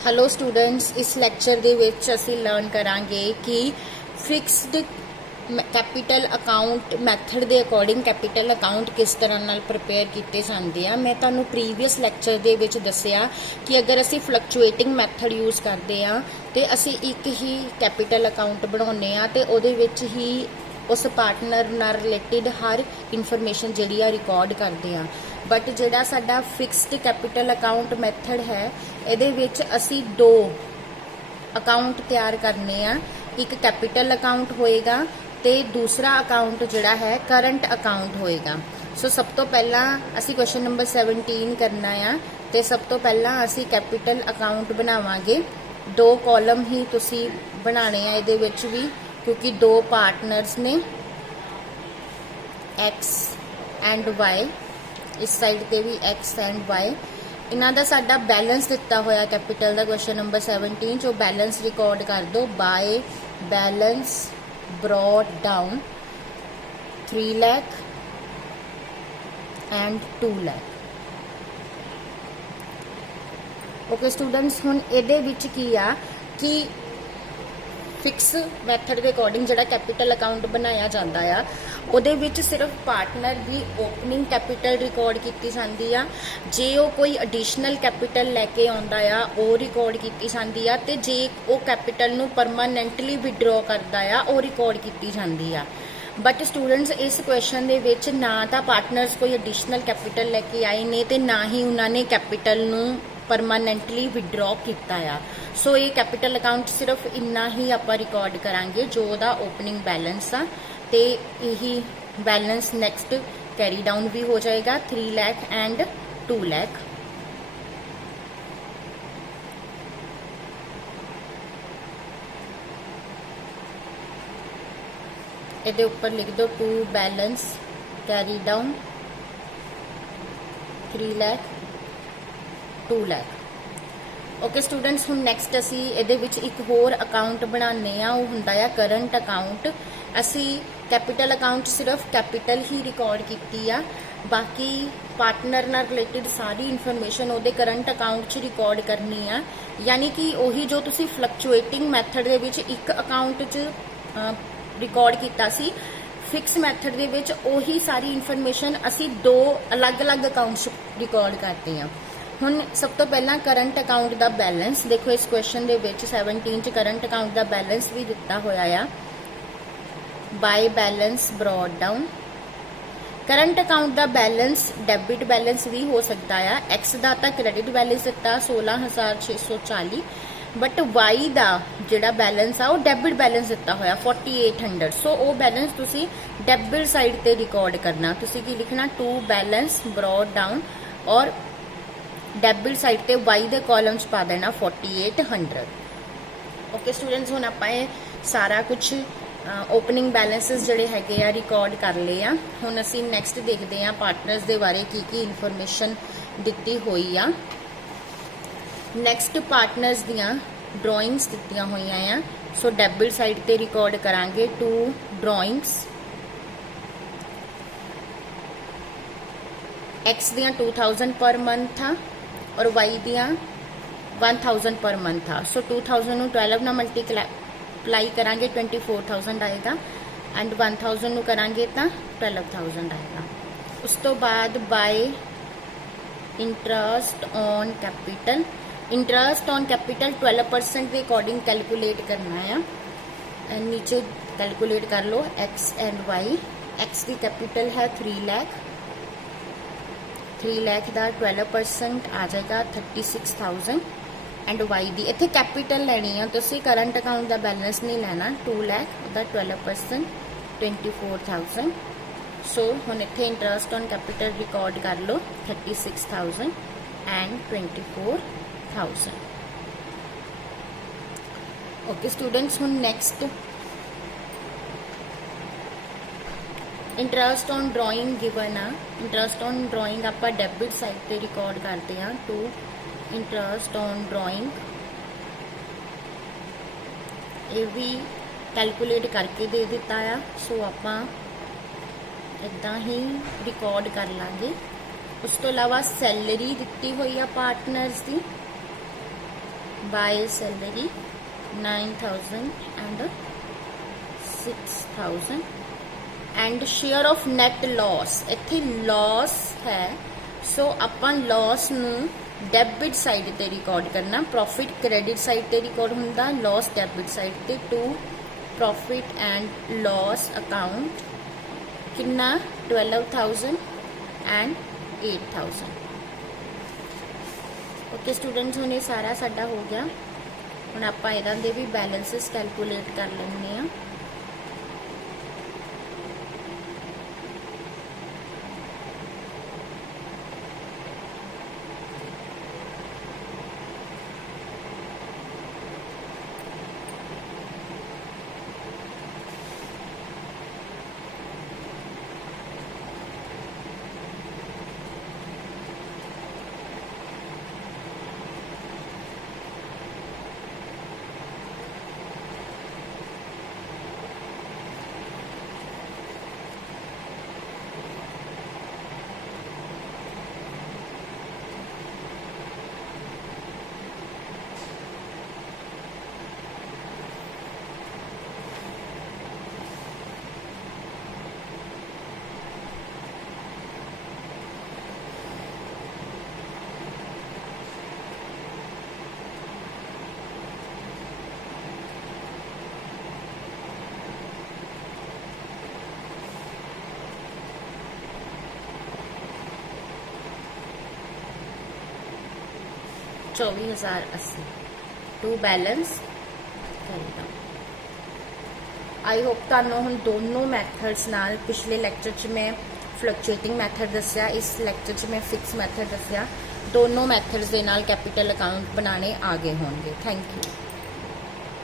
Hello students, इस lecture दे विच असीं learn करांगे कि फिक्सड कैपिटल अकाउंट मैथड के अकॉर्डिंग कैपिटल अकाउंट किस तरह नाल प्रिपेयर किए जाते हैं। मैं तुहानूं प्रीवियस लैक्चर दे विच दस्सिया कि अगर असीं फ्लक्चुएटिंग मैथड यूज़ करते हैं तो असीं एक ही कैपिटल अकाउंट बनाउने आ ते उहदे विच ही उस पार्टनर नाल रिलेटिड हर इनफॉर्मेशन जिहड़ी आ रिकॉर्ड करते हैं। बट जिहड़ा साडा फिक्सड कैपिटल अकाउंट मैथड है इहदे विच असीं दो अकाउंट तैयार करने आ। एक कैपिटल अकाउंट होएगा ते दूसरा अकाउंट जिहड़ा है करंट अकाउंट होएगा। सो सब तो पहला असीं क्वेश्चन नंबर 17 करना आ ते सब तो पहला असीं कैपिटल अकाउंट बनावांगे। दो कॉलम ही तुसीं बनाने आ इहदे विच भी, क्योंकि दो पार्टनर्स ने एक्स एंड वाई, इस साइड पे भी एक्स एंड वाई। इन्हां दा साडा बैलेंस दिता होया कैपिटल का क्वेश्चन नंबर 17 जो बैलेंस रिकॉर्ड कर दो। Bye balance brought down 3 lakh and 2 lakh. Okay students, हुण इहदे विच की आ कि फिक्स मैथड के अकॉर्डिंग जिहड़ा कैपिटल अकाउंट बनाया जाता है उहदे विच सिर्फ पार्टनर की ओपनिंग कैपिटल रिकॉर्ड की जाती है। जे वो कोई एडिशनल कैपिटल लैके आउंदा आ वो रिकॉर्ड की जाती है, ते जे वो कैपिटल नूं परमानेंटली विड्रॉ करता है वो रिकॉर्ड की जाती है। बट स्टूडेंट्स इस क्वेश्चन दे विच ना तो पार्टनर्स कोई एडिशनल कैपिटल लैके आए ने ते ना ही उन्होंने कैपिटल नूं परमानेंटली विड्रॉ किया आ। सो ये कैपिटल अकाउंट सिर्फ इन्ना ही आप रिकॉर्ड करांगे जो उहदा ओपनिंग बैलेंस आ, ते यही बैलेंस नैक्सट कैरी डाउन भी हो जाएगा 3 लाख एंड 2 लाख। इहदे उपर लिख दो to balance carry down 3 lakh 2 lakh. Okay students, हुण नैक्सट असी इहदे विच एक होर अकाउंट बनाने आ, वो हुंदा आ करंट अकाउंट। असी कैपिटल अकाउंट सिर्फ कैपिटल ही रिकॉर्ड की आ, बाकी पार्टनर नाल रिलेटिड सारी इनफॉर्मेशन उहदे करंट अकाउंट च रिकॉर्ड करनी आ। यानी कि उही जो तुसी फ्लक्चुएटिंग मैथड दे विच एक अकाउंट च रिकॉर्ड किया सी, फिक्स मैथड दे विच उही सारी इनफॉर्मेशन असी दो अलग अलग अकाउंट्स रिकॉर्ड करते हैं। हुण सब तो पहला करंट अकाउंट का बैलेंस देखो, इस क्वेश्चन दे विच 17 च करंट अकाउंट का बैलेंस भी दिता होया आ। By balance brought down current account का बैलेंस डेबिट बैलेंस भी हो सकता है। एक्स का तो क्रेडिट बैलेंस दिता 16,640, बट वाई का जिहड़ा बैलेंस आ वो डेबिट बैलेंस दिता होया 4800। सो वो बैलेंस तुसी डेबिट साइड ते रिकॉर्ड करना। तुसी की लिखना टू बैलेंस ब्रॉट डाउन और डेबिट साइड ते वाई दे कॉलम च पा देना 4800। ओके स्टूडेंट्स, हुण आपां सारा कुछ ओपनिंग बैलेंसिस जिहड़े हैगे आ रिकॉर्ड कर लिए आ। हुण असीं नैक्सट देखते हैं पार्टनर्स दे बारे की इनफॉर्मेशन दित्ती होई आ। नैक्सट पार्टनर्स दियां ड्राइंग्स दित्तियां होईयां आ। सो डेबिट साइड ते रिकॉर्ड करांगे टू ड्राइंग्स। एक्स दियां 2000 पर मंथ था और वाई दियां 1000 पर मंथ था। सो 2000 नूं 12 ना मल्टीप्लाई करांगे 24,000 आएगा एंड 1000 नूं करांगे तो 12,000 आएगा। उस तो बाद by interest on capital, interest on capital 12% के अकॉर्डिंग कैलकुलेट करना है। एंड नीचे कैलकुलेट कर लो एक्स एंड वाई। एक्स की कैपिटल है 3 लाख, 3 लाख का 12% आ जाएगा 36,000 एंड वाई दी इत्थे कैपिटल लैनी है। तुसी करंट अकाउंट का बैलेंस नहीं लेना। 2 लाख का 12% 24,000। सो हुण इत्थे इंटरस्ट ऑन कैपिटल रिकॉर्ड कर लो 36,000 एंड 24,000। ओके स्टूडेंट्स, हुण next interest on drawing given आ। इंटरस्ट ऑन ड्राइंग आप डेबिट साइड पे रिकॉर्ड करते हैं टू इंटरस्ट ऑन ड्राइंग। ये भी कैलकुलेट करके दे दिता है। सो आप इदा ही रिकॉर्ड कर लाँगे। उस तो इलावा सैलरी दिती हुई है पार्टनर्स की by salary 9,000 and 6,000 and share of net loss, इत्थे लॉस है सो अपन लॉस नू डेबिट साइड ते रिकॉर्ड करना, प्रॉफिट क्रेडिट साइड ते रिकॉर्ड हुंदा, लॉस डेबिट साइड ते। To profit and loss account कितना 12,000 एंड 8,000। ओके स्टूडेंट्स, हुण ये सारा साडा हो गया। हुण आपां इहदां दे भी बैलेंसिस कैलकुलेट कर लैंदे आ। $24,080 टू बैलेंस करना। आई होप तुहानू हुण दोनों मैथड्स नाल, पिछले लैक्चर च मैं फ्लक्चुएटिंग मैथड दस्या, इस लैक्चर च मैं फिक्स मैथड दस्या, दोनों मैथड्स दे नाल कैपिटल अकाउंट बनाने आ गए होंगे। Thank you.